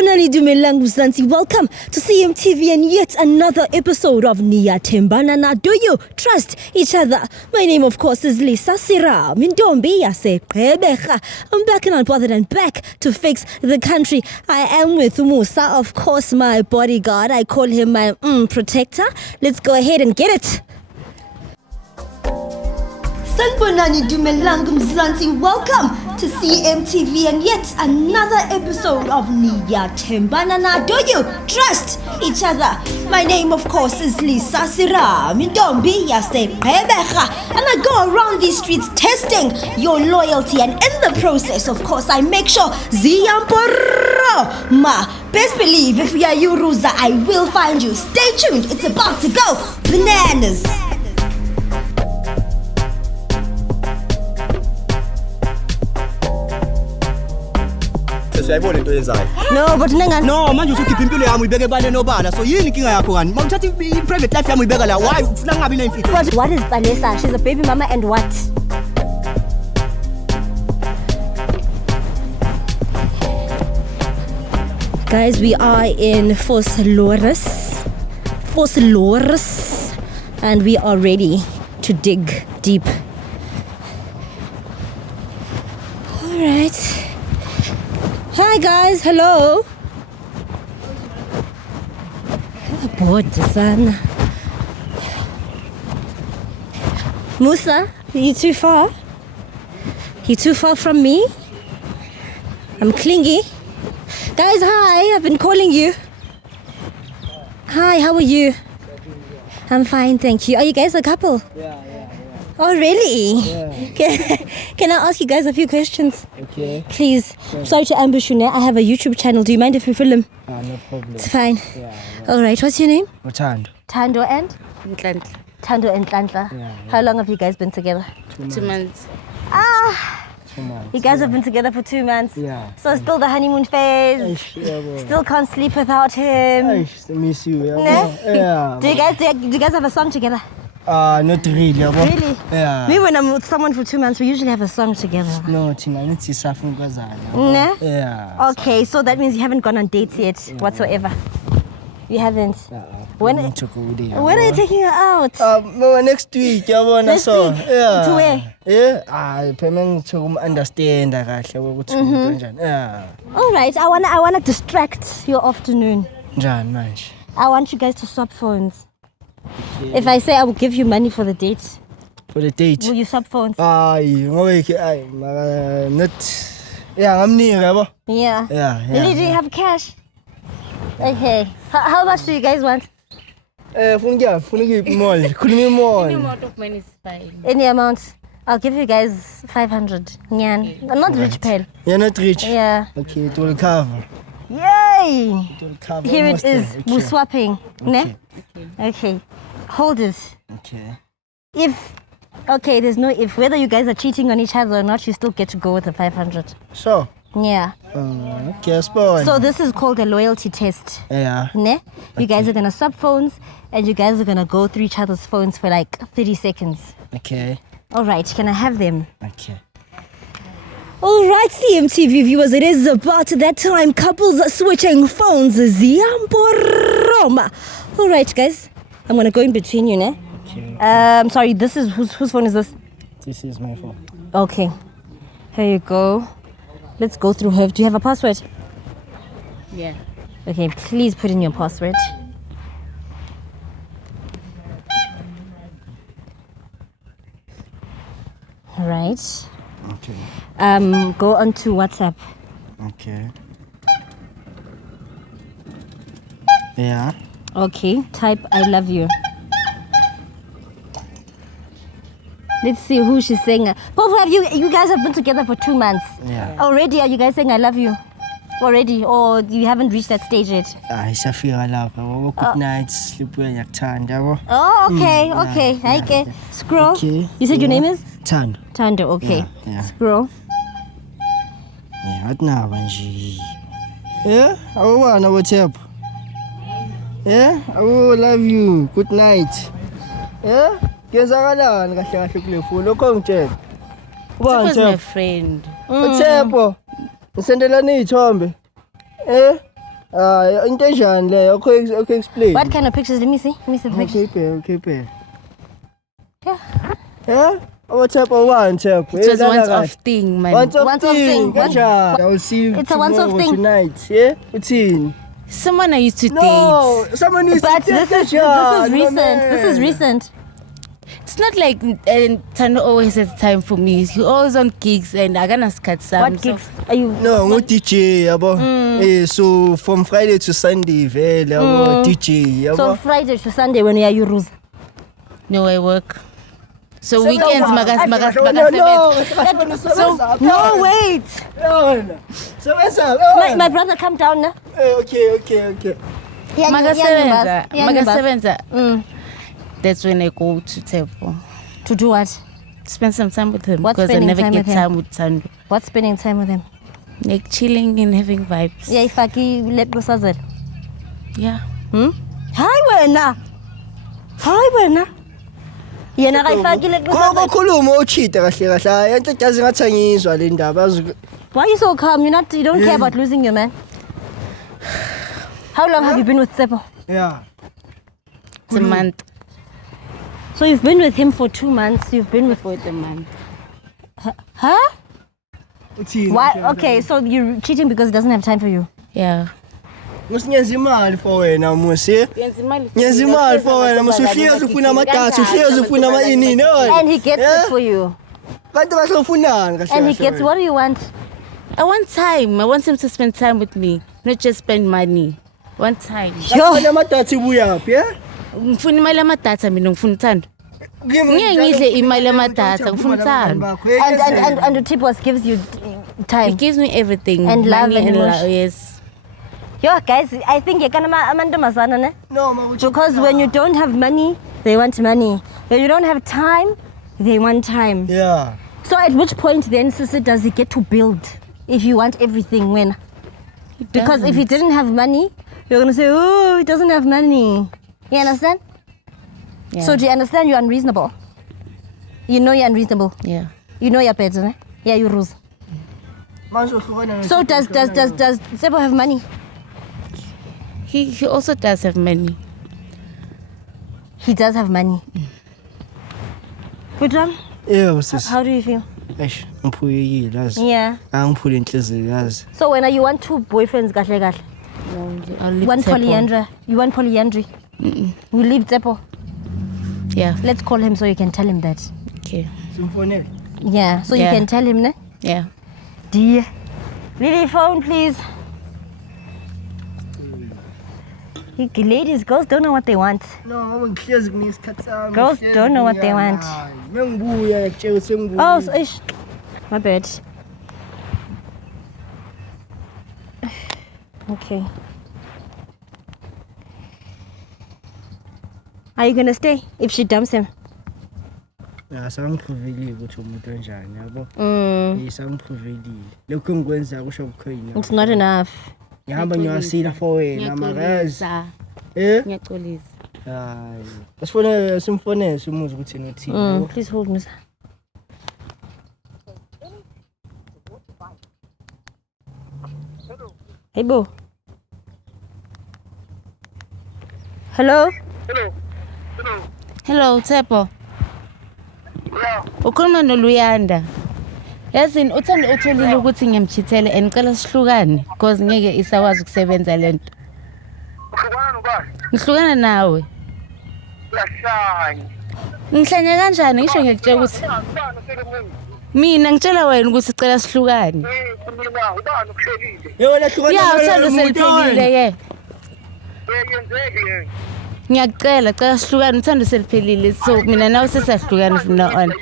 Welcome to CMTV and yet another episode of Niyathembana Na. Do you trust each other? My name, of course, is Lisa Sira. Mindombi yase Qebecha. I'm back and unbothered and back to fix the country. I am with Musa, of course, my bodyguard. I call him my protector. Let's go ahead and get it. Sanibonani dumelang mzansi. Welcome to CMTV and yet another episode of Niyathembana Na. Do you trust each other? My name, of course, is Lisa Sira. Mindombi yase Qebecha. And I go around these streets testing your loyalty, and in the process, of course, I make sure Ziyamporo ma. Best believe if we are you, Ruza, I will find you. Stay tuned. It's about to go bananas. No, but nenga. No, manje usukhipha impilo yami uyibeke bale nobala. So yini inkinga yakho kani? Mawuthatha i-private life yami uyibeka la. Why ufuna ngabi nemfihlo? What is Vanessa? She's a baby mama and what? Guys, we are in Foslores, and we are ready to dig deep. All right. Hi guys, hello. Bored, son. Musa, you too far? You too far from me? I'm clingy. Guys, hi, I've been calling you. Hi, how are you? I'm fine, thank you. Are you guys a couple? Yeah. Oh, really? Yeah. Can I ask you guys a few questions? Okay. Please. Yeah. Sorry to ambush you now. I have a YouTube channel. Do you mind if we film? No problem. It's fine. Yeah. All right. What's your name? Tando. Tando and? Ntlantla. Tando and Tlantla. Yeah. How long have you guys been together? 2 months. 2 months. You guys have been together for 2 months? Yeah. So still the honeymoon phase? Still can't sleep without him? I miss you. No? Yeah. Do you guys have a song together? Not really. Really? Yeah. Me, when I'm with someone for 2 months, we usually have a song together. No, Tina, it's something goes on. No? Yeah. Okay, so that means you haven't gone on dates yet whatsoever. You haven't? When are you taking her out? No, next week. Next week? Yeah. To where? Yeah. Payment to understand. Yeah. All right, I wanna distract your afternoon. I want you guys to swap phones. Okay. If I say I will give you money for the date. For the date? Will you swap phones? Not. Yeah, I'm near. Yeah. Really, do you have cash? Okay. How much do you guys want? Any amount of money is fine. Any amount? I'll give you guys 500. Nyan. I'm not rich, pal. You're not rich? Yeah. Okay, it will cover. Yay! It will cover. Here it is. Okay. We're swapping. Okay. Okay. Hold it. Okay. There's no if. Whether you guys are cheating on each other or not, you still get to go with the 500. So? Yeah. Okay, spawn. So this is called a loyalty test. Yeah. Ne? You guys are gonna swap phones and you guys are gonna go through each other's phones for like 30 seconds. Okay. Alright, can I have them? Okay. Alright, CMTV viewers, it is about that time. Couples are switching phones. Ziamboroma. Alright guys, I'm gonna go in between you, ne? Okay. Sorry, this is whose phone is this? This is my phone. Okay. Here you go. Let's go through her. Do you have a password? Yeah. Okay, please put in your password. Alright. Okay. Go on to WhatsApp. Okay. Yeah. Okay, type I love you. Let's see who she's saying. Both of you guys have been together for 2 months. Yeah. Already, are you guys saying I love you? Already, or you haven't reached that stage yet? Isafika lapha. Good night. Sleep well, yakuthanda. Oh, okay, okay. Okay. Scroll. Okay. You said your name is? Tando. Tando, okay. Yeah. Scroll. Yeah, what now, Banji? Yeah? Awuwana WhatsApp. Yeah? I will love you. Good night. Yeah? Kezakalani kahle kahle kule phone lokho ngitshela. Ubani my friend? Uthepho. Ngisendelana izithombe. Intention le, okay explain. What kind of pictures? Let me see the pictures. Okay. Yeah. Yeah? What type of one type? It was once-off thing, man. Once-off thing. Gotcha. I will see you It's a once-off thing. tonight. Yeah? What's in? Someone I used to No, date. someone needs But to this date is Gotcha. recent. No, This is man. recent. It's not like Tando always has time for me. He always on gigs and I gonna cut some. What gigs are you? No, I'm DJ, yabo. So from Friday to Sunday, vele, yabo, DJ, yabo. So Friday to Sunday when you ruse. No, I work. So weekends, No, No, wait. So what's up? My brother come down now. Okay. Yeah, Magasebenza. That's when I go to Tepo. To do what? Spend some time with him What's because I spending never time get with him? time with Tando. What's spending time with him? Like chilling and having vibes. Yeah, if I let go sazel. Yeah. Hi wena. Yena kayifaki let go sazel. Khuluma uchita kahle kahle. Into jazi ngathi ngizwa le ndaba. Why are you so calm? You don't care about losing your man. How long have you been with Tsepo? Yeah. It's a month. So you've been with him for 2 months. You've been with For the month. Huh? Why? Okay, so you're cheating because he doesn't have time for you. Yeah. Ngiyenza imali for wena Musa. Ngiyenza imali for wena Musa. Uhlezi ufuna amathathu, uhlezi ufuna ama-inini. And he gets it for you. Kanti basofunani kahle. And he gets, what do you want? I want time. I want him to spend time with me, not just spend money. One time. Yo, amathathu ibuyaphi, yeah? Ngifuna imali yamathatha mina ngifuna uthando. Ngeke ngidle imali yamathatha ngifuna uthando. And the tip was gives you time. He gives me everything. And love money and emotion. yes. Yo, guys, I think you're gonna amantombazana, ne? No, Because when you don't have money, they want money. When you don't have time, they want time. Yeah. So at which point then, Sisi, does he get to build? If you want everything, when? Because if he didn't have money, you're gonna say, oh, he doesn't have money. You understand? Yeah. So do you understand you're unreasonable? You know you're unreasonable. Yeah. You know you're better, ne? Yeah, you ruse. So does Sebo have money? He also does have money. He does have money. Good one? Yeah, sis. How do you feel? Eish, ngiphuyekile yazi. Yeah. Angiphule inhliziyo yazi. So when you want 2 boyfriends, kahle kahle. I'll leave One Tepo. polyandry. You want polyandry? You leave Tsepo. Yeah. Let's call him so you can tell him that. Okay. Simfonele. Yeah, so Yeah. you can tell him, ne? Yeah. Dear. Lily, phone, please. Ladies, girls don't know what they want. No, ngihlezi kunesikhathi sami. Girls don't know what they want. Mengibuya ekutshela sengibuya. Oh, so, ish. My bad. Okay. Are you gonna stay if she dumps him? Ya sangiphuvelile ukuthi umuntu onjani yabo. Mm. Sangiphuvelile. Lokho engikwenza kusho kukhona. It's not enough. Ngihamba ngiyasila for wena makazi. Ngiyaxolisa. Hayi. Asifone simfonele simuze ukuthi nothini. Please hold me. Hey, Bo. Hello? Hello, Tepo. Ukhuluma noLuyanda. Yazini uthanda utholile ukuthi ngiyamchithele and ngicela sihlukane because ngeke isakwazi ukusebenza lento. Ngihlukana nawe. Ngihlanya kanjani ngisho ngiyakutshela ukuthi mina ngitshela wena ukuthi sicela sihlukane. Yebo lahlukana. Ya uthanda seliphelile ke. Ngiyacela cela sihlukane uthanda seliphelile so mina nawe sesahlukana from now on.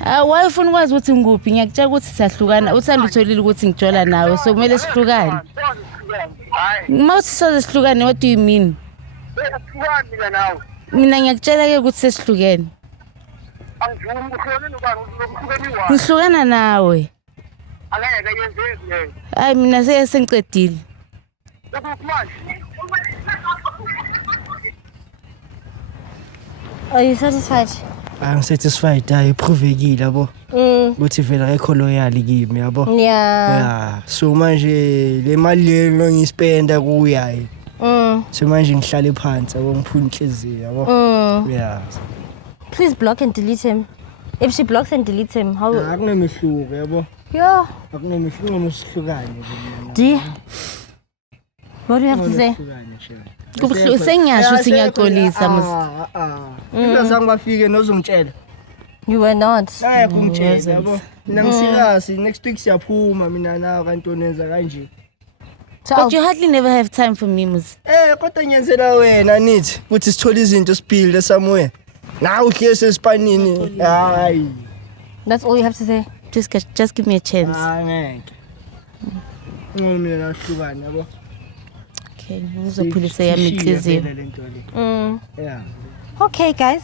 Why ufuna ukwazi ukuthi ngikuphi ngiyakutshela ukuthi siyahlukana uthanda utholile ukuthi ngijola nawe so kumele sihlukane. Mawuthi soze sihlukane what do you mean? Mina ngiyakutshela ke ukuthi sesihlukene. Ngihlukana nawe. Hayi mina sengicedile. Are you satisfied? Satisfied ayiprovekile yabo ukuthi vele rekho loyal kimi yabo yeah so manje le mali lelo ngispenda kuya so manje ngihlale phansi yabo ngiphula inhliziyo yabo yeah Please block and delete him. If she blocks and deletes him, how? Akunemihluko yabo. Yeah. Akunemihluko msihlukane. D. What do you have to say? Kubuhlungu sengiyasho ukuthi ngiyaxolisa mos. Ngizange bafike nozongitshela. You were not. Hayi kungitshela yabo. Mina ngisirious next week siyaphuma mina nawe kanti onenza kanje. But you hardly never have time for me mos. Kodwa ngiyenzela wena nithi ukuthi sithole izinto siphile somewhere. Now here's Spanini. Hayi. That's all you have to say. Just give me a chance. Ngeke. Ngomina lahlukana yabo. Okay, ngizophulisa yami inhliziyo. Yeah. Okay, guys.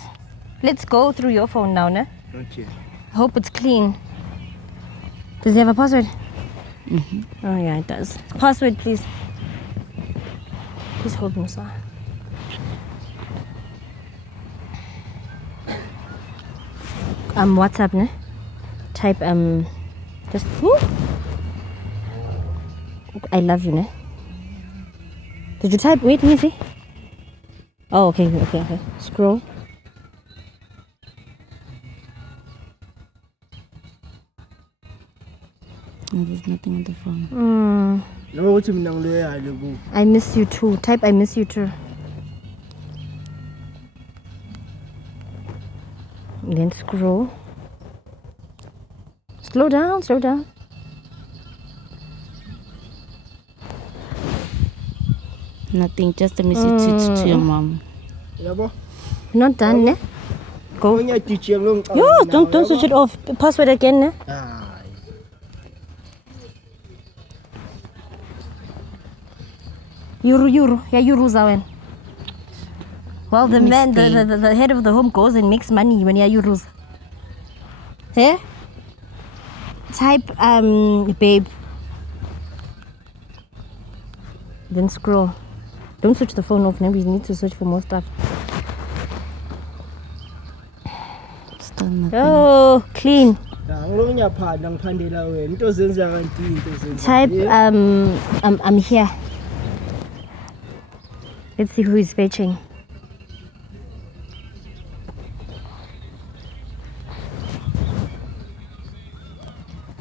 Let's go through your phone now, ne? Okay. I hope it's clean. Does it have a password? Oh yeah, it does. Password, please. Please hold Musa. WhatsApp, ne? Type just I love you, ne? Did you type? Wait, let me see. Oh, okay. Scroll. No, there's nothing on the phone. I miss you too. Type I miss you too. Then scroll. Slow down. Nothing, just a message to your mom. Not done, ne? Go. Yo, don't switch it off. Password again, ne? Euro. Yeah, euros are. Well, the man, the head of the home goes and makes money when you're euros. Hey? Type, babe. Then scroll. Don't switch the phone off. Maybe you need to search for more stuff. Still nothing. Oh, clean. Type, I'm here. Let's see who is fetching.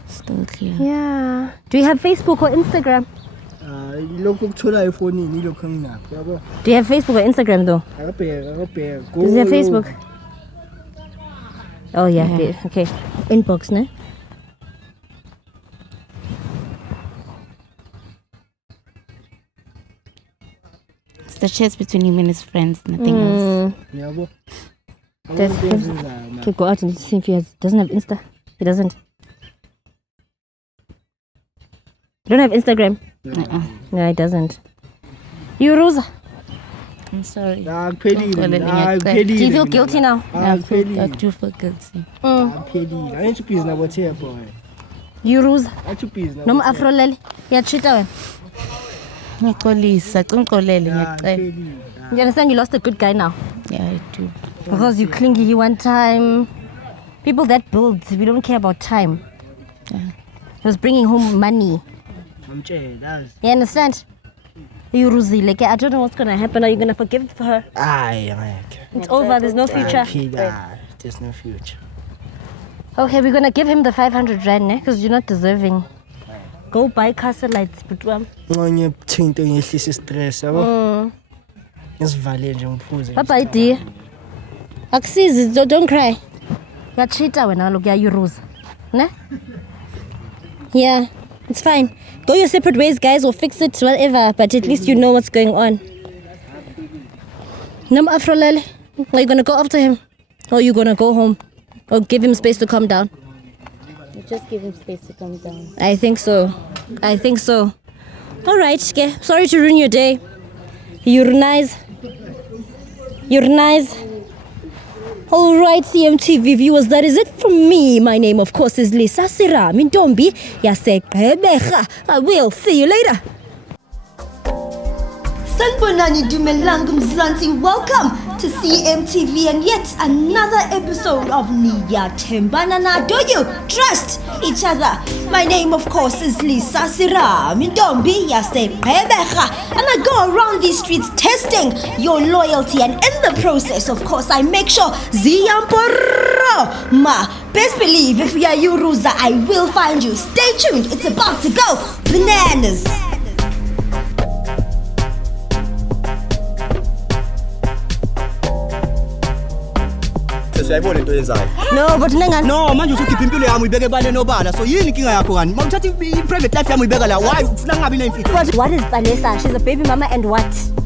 Still clear. Yeah. Do you have Facebook or Instagram? Do you have Facebook or Instagram though? Does he have Facebook? Oh yeah. Okay. Inbox, ne? It's the chats between him and his friends, nothing else. Okay, go out and see if he doesn't have Insta. He doesn't. You don't have Instagram? No, he doesn't. You, Rosa? I'm sorry. Do you feel guilty now? I do feel guilty. You, Rosa? No, Afro Lele. Yeah, cheat away. You understand you lost a good guy now? Yeah, I do. Because you clingy one time. People that build, we don't care about time. Yeah. He was bringing home money. You understand? You Ruzi, like I don't know what's gonna happen. Are you gonna forgive her? It's over. There's no future. There's no future. Okay, we're gonna give him the 500 rand, because you're not deserving. Go buy castle lights, but Papa, dear. Axis, don't cry. You're cheater when I look at you, Rose. Ne? Yeah, it's fine. Go your separate ways, guys, or fix it, whatever. But at least you know what's going on. Nam Afrolele, are you gonna go after him, or are you gonna go home, or give him space to calm down? Just give him space to calm down. I think so. All right, okay. Sorry to ruin your day. You're nice. All right, CMTV viewers, that is it from me. My name, of course, is Lisa Sira Mintombi. I will see you later. Sanibonani Dumelang Mzansi. Welcome to CMTV and yet another episode of Niyathembana Na. Do you trust each other? My name, of course, is Lisa Siram. Ntombi yaseGqeberha. And I go around these streets testing your loyalty, and in the process, of course, I make sure Ziyamporo ma. Best believe if we are you, Ruza, I will find you. Stay tuned. It's about to go bananas. Siyayibona into yenzayo. No, but nengani. No, manje usukhipha impilo yami uyibeke bale nobala. So yini inkinga yakho ngani? Mawuthatha i-private life yami uyibeka la. Why ufuna ngabi nemfihlo? What is Vanessa? She's a baby mama and what?